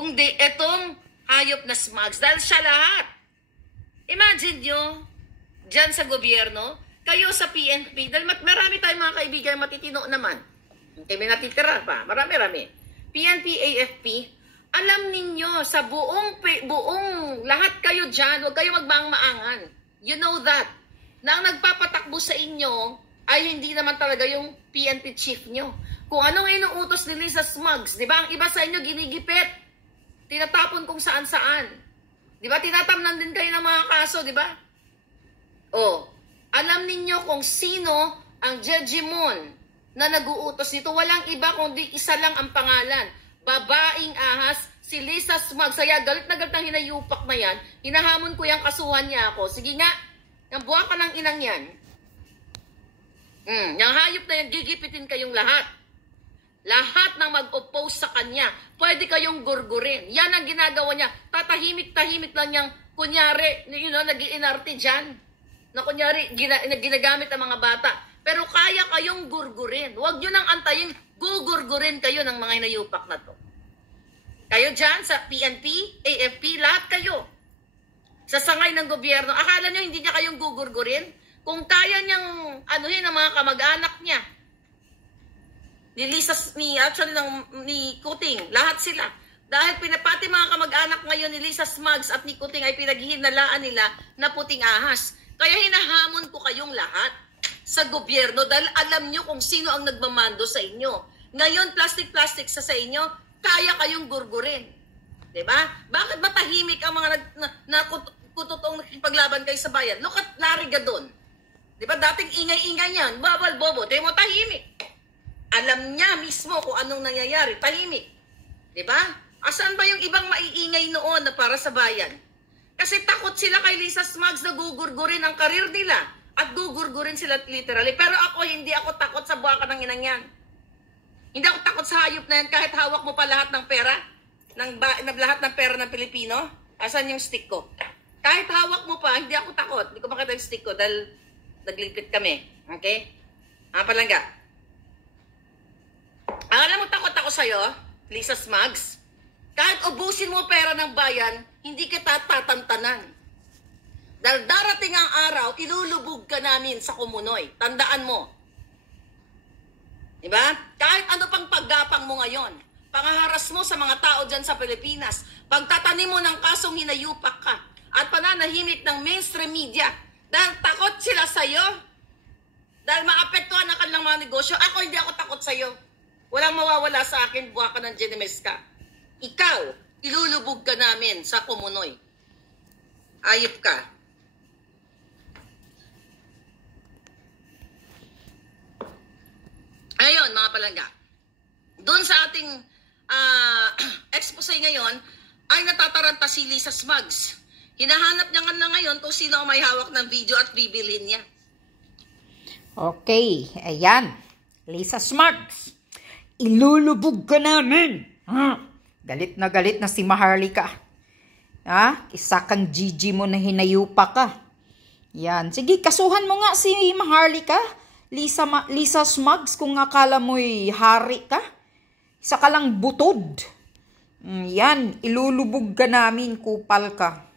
kundi etong hayop na Smugs. Dahil siya lahat. Imagine nyo, dyan sa gobyerno, kayo sa PNP, dahil marami tayong mga kaibigan matitino naman. Okay, may natitira pa. Marami-rami. PNP, AFP, alam ninyo, sa buong lahat kayo dyan, huwag kayo magbang-maangan. You know that. Na ang nagpapatakbo sa inyo ay hindi naman talaga yung PNP chief nyo. Kung anong inuutos ni Lisa Smugs, di ba? Ang iba sa inyo ginigipit. Tinatapon kung saan-saan. Di ba? Tinatamnan din kayo ng mga kaso, di ba? Oh, alam ninyo kung sino ang Jejimon na nag-uutos nito. Walang iba kundi isa lang ang pangalan. Babaeng ahas, si Lisa Smugs. Kaya galit na galit ang hinayupak na yan. Hinahamon ko yung kasuhan niya ako. Sige nga, yung buwan ka ng inang yan. Yung hayop na yan, gigipitin kayong lahat. Lahat ng mag-oppose sa kanya, pwede kayong gurgurin. Yan ang ginagawa niya. Tatahimik-tahimik lang niyang, kunyari, nag-iinarte dyan. Na kunyari, ginagamit ang mga bata. Pero kaya kayong gurgurin. Huwag nyo nang antayin, gugurgurin kayo ng mga hinayupak na to. Kayo dyan sa PNP, AFP, lahat kayo. Sa sangay ng gobyerno, akala nyo hindi niya kayong gugurgurin? Kung kaya niyang anuhin ang mga kamag-anak niya, ni Kuting, lahat sila. Dahil pinapati mga kamag-anak ngayon ni Lisa Smugs at ni Kuting ay pinaghihinalaan nila na puting ahas. Kaya hinahamon ko kayong lahat sa gobyerno dahil alam nyo kung sino ang nagmamando sa inyo. Ngayon, plastic sa inyo, kaya kayong gurgurin. Diba? Bakit matahimik ang mga kututong nakipaglaban kayo sa bayan? Look at Larry Gadon. Diba? Dating ingay-ingay yan. Bawal, bobo. Di mo tahimik. Alam niya mismo kung anong nangyayari. Tahimik. Diba? Asan ba yung ibang maiingay noon na para sa bayan? Kasi takot sila kay Lisa Smugs na gugurgurin ang karir nila. At gugurgurin sila literally. Pero ako, hindi ako takot sa buwaka ng inang yan. Hindi ako takot sa hayop na yan kahit hawak mo pa lahat ng pera. Lahat ng pera ng Pilipino. Asan yung stick ko? Kahit hawak mo pa, hindi ako takot. Hindi ko makita yung stick ko dahil naglipit kami. Okay? Palangga. Alam mo, takot ako sa'yo, Lisa Smugs. Kahit ubusin mo pera ng bayan, hindi kita tatantanan. Dahil darating ang araw, ilulubog ka namin sa Kumunoy. Tandaan mo. Diba? Kahit ano pang paggapang mo ngayon, pangaharas mo sa mga tao dyan sa Pilipinas, pagtatanim mo ng kasong hinayupak ka, at pananahimik ng mainstream media, dahil takot sila sa'yo, dahil maapektuhan ang kanilang mga negosyo, ako hindi ako takot sa'yo. Walang mawawala sa akin, buha ka ng Genemes ka. Ikaw, ilulubog ka namin sa Kumunoy. Ayop ka. Ngayon, mga palangga, doon sa ating expose ngayon, ay natataranta si Lisa Smugs. Hinahanap niya nga na ngayon kung sino ang may hawak ng video at bibilhin niya. Okay, ayan. Lisa Smugs, ilulubog ka namin. Galit na si Maharlika. Isa kang Gigi mo na hinayupa ka. Yan. Sige, kasuhan mo nga si Maharlika. Lisa Smugs, kung akala mo'y hari ka. Isa ka lang butod. Yan, ilulubog ka namin, kupal ka.